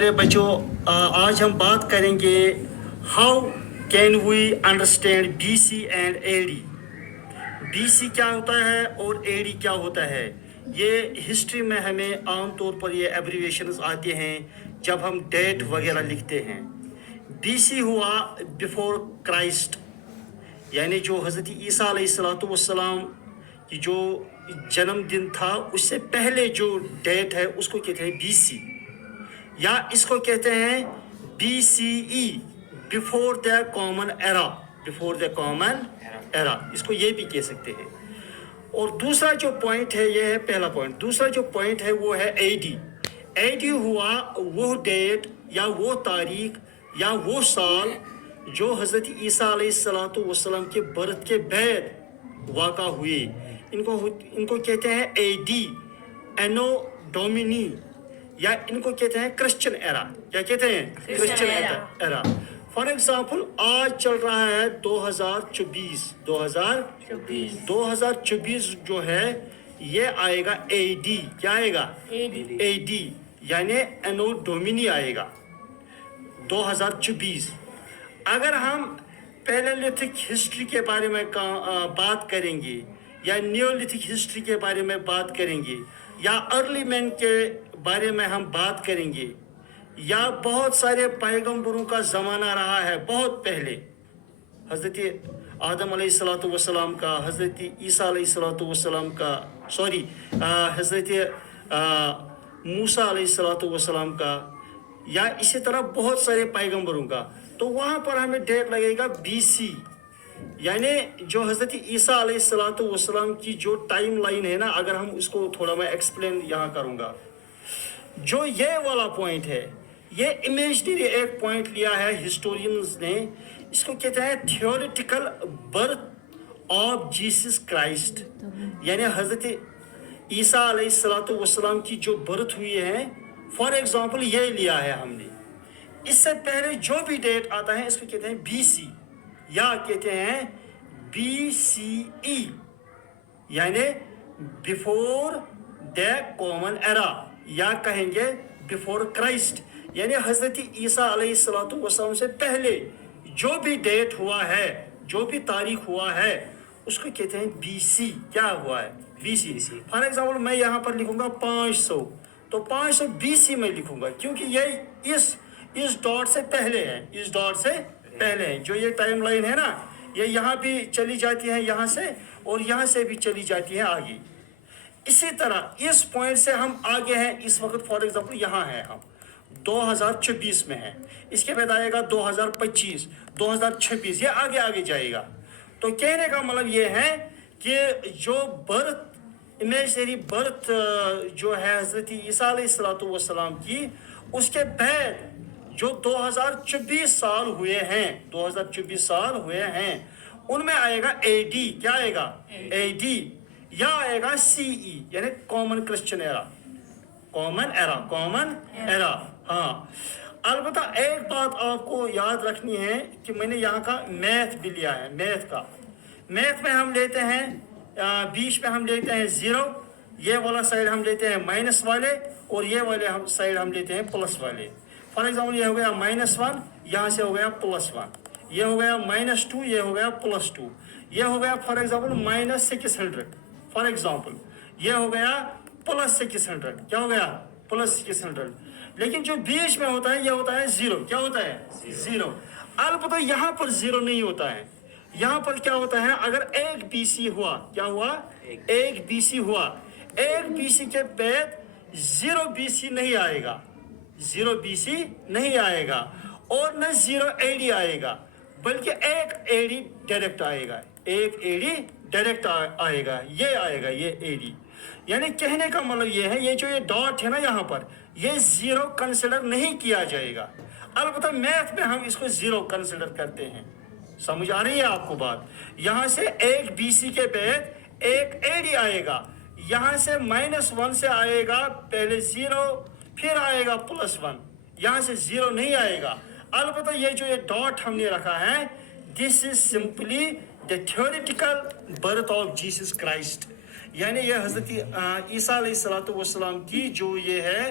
پیارے بچوں، آج ہم بات کریں گے how can we understand B C and A D. B C کیا ہوتا ہے اور اے ڈی کیا ہوتا ہے. یہ ہسٹری میں ہمیں عام طور پر یہ ایبریویشنز آتے ہیں جب ہم ڈیٹ وغیرہ لکھتے ہیں. بی سی ہوا بیفور کرائسٹ، یعنی جو حضرت عیسیٰ علیہ السلام کی جو جنم دن تھا اس سے پہلے جو ڈیٹ ہے اس کو کہتے ہیں بی سی، یا اس کو کہتے ہیں B C E, before the common era. Before the common era اس کو یہ بھی کہہ سکتے ہیں. اور دوسرا جو پوائنٹ ہے، یہ ہے پہلا پوائنٹ. دوسرا جو پوائنٹ ہے وہ ہے اے ڈی. اے ڈی ہوا وہ ڈیٹ یا وہ تاریخ یا وہ سال جو حضرت عیسیٰ علیہ السلام کے برتھ کے بعد واقع ہوئے. ان کو کہتے ہیں اے ڈی، اینو ڈومینی، یا ان کو کہتے ہیں کرسچن ایرا. کیا کہتے ہیں؟ Christian era. فار ایگزامپل آج چل رہا ہے 2024 جو ہے یہ آئے گا اے ڈی. کیا آئے گا؟ اے ڈی یعنی اینو ڈومینی آئے گا 2024. اگر ہم پیلیولتھک ہسٹری کے بارے میں بات کریں گے یا نیولتھک ہسٹری کے بارے میں بات کریں گے یا ارلی مین کے بارے میں ہم بات کریں گے، یا بہت سارے پیغمبروں کا زمانہ رہا ہے بہت پہلے، حضرت آدم علیہ السلام کا، حضرت عیسیٰ علیہ السلام کا، حضرت موسیٰ علیہ السلام کا، یا اسی طرح بہت سارے پیغمبروں کا. تو وہاں پر ہمیں ڈیٹ لگے گا بی سی، یعنی جو حضرت عیسیٰ علیہ السلام کی جو ٹائم لائن ہے نا، اگر ہم اس کو تھوڑا میں ایکسپلین یہاں کروں گا. جو یہ والا پوائنٹ ہے یہ امیجنری ایک پوائنٹ لیا ہے ہسٹورینز نے، اس کو کہتے ہیں theoretical birth of Jesus Christ. یعنی حضرت عیسیٰ علیہ السلام کی جو برتھ ہوئی ہے، فار ایگزامپل یہ لیا ہے ہم نے. اس سے پہلے جو بھی ڈیٹ آتا ہے اس کو کہتے ہیں بی سی، یا کہتے ہیں بی سی ای، یعنی بیفور دا کامن ایرا، یا کہیں گے بیفور کرائسٹ. یعنی حضرت عیسیٰ علیہ السلام سے پہلے جو بھی ڈیٹ ہوا ہے، جو بھی تاریخ ہوا ہے، اس کو کہتے ہیں بی سی. کیا ہوا ہے؟ B C. فار ایگزامپل میں یہاں پر لکھوں گا 500، تو 500 بی سی میں لکھوں گا کیونکہ یہ اس ڈاٹ سے پہلے ہے. اس ڈاٹ سے پہلے ہے. جو یہ ٹائم لائن ہے نا، یہ یہاں بھی چلی جاتی ہے یہاں سے، اور یہاں سے بھی چلی جاتی ہے آگے. اسی طرح اس پوائنٹ سے ہم آگے ہیں. اس وقت فار ایگزامپل یہاں ہیں ہم 2024 میں ہیں، اس کے بعد آئے گا 2025، 2026، یہ آگے جائے گا. تو کہنے کا مطلب یہ ہے کہ جو امیجنری برتھ جو ہے حضرت عیسیٰ علیہ السلام کی، اس کے بعد جو 2024 سال ہوئے ہیں ان میں آئے گا اے ڈی. کیا آئے گا؟ اے ڈی، یا آئے گا سی ای، یعنی کامن کرسچن ایرا. کامن ایرا. ہاں، البتہ ایک بات آپ کو یاد رکھنی ہے کہ میں نے یہاں کا میتھ بھی لیا ہے. میتھ میں ہم لیتے ہیں بیچ میں ہم لیتے ہیں 0، یہ والا سائڈ ہم لیتے ہیں مائنس والے، اور یہ والے سائڈ ہم لیتے ہیں پلس والے. فار ایگزامپل یہ ہو گیا -1، یہاں سے ہو گیا +1، یہ ہو گیا -2، یہ ہو گیا +2، یہ ہو گیا فار ایگزامپل -600. فار ایگزامپل یہ ہو گیا +600. کیا ہو گیا؟ +600. لیکن جو بیچ میں ہوتا ہے یہ ہوتا ہے 0. کیا ہوتا ہے؟ 0. البتہ یہاں پر 0 نہیں ہوتا ہے. یہاں پر کیا ہوتا ہے؟ اگر ایک بی سی ہوا، کیا ہوا؟ ایک بی سی ہوا، ایک بی سی کے بعد 0 بی سی نہیں آئے گا. 0 بی سی نہیں آئے گا، اور نہ 0 اے ڈی آئے گا، بلکہ ایک اے ڈی ڈائریکٹ آئے گا. ایک اے ڈی ڈائریکٹ آئے گا، یہ آئے گا، یہ اے ڈی. یعنی کہنے کا مطلب یہ ہے، یہ جو یہ ڈاٹ ہے نا یہاں پر، یہ 0 کنسیڈر نہیں کیا جائے گا. البتہ میتھ میں ہم اس کو 0 کنسیڈر کرتے ہیں. سمجھ آ رہی ہے آپ کو بات؟ یہاں سے ایک بی سی کے بعد ایک اے ڈی آئے گا، یہاں سے -1 سے آئے گا پہلے 0، پھر آئے گا +1، یہاں سے 0 نہیں آئے گا. البتہ یہ جو یہ ڈاٹ ہم نے رکھا ہے، this is simply the theoretical birth of Jesus Christ. یعنی یہ حضرت عیسیٰ علیہ السلام کی جو یہ ہے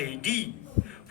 AD।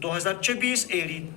2024 AD,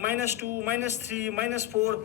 -2, -3, -4,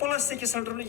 +600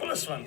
+1,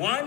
1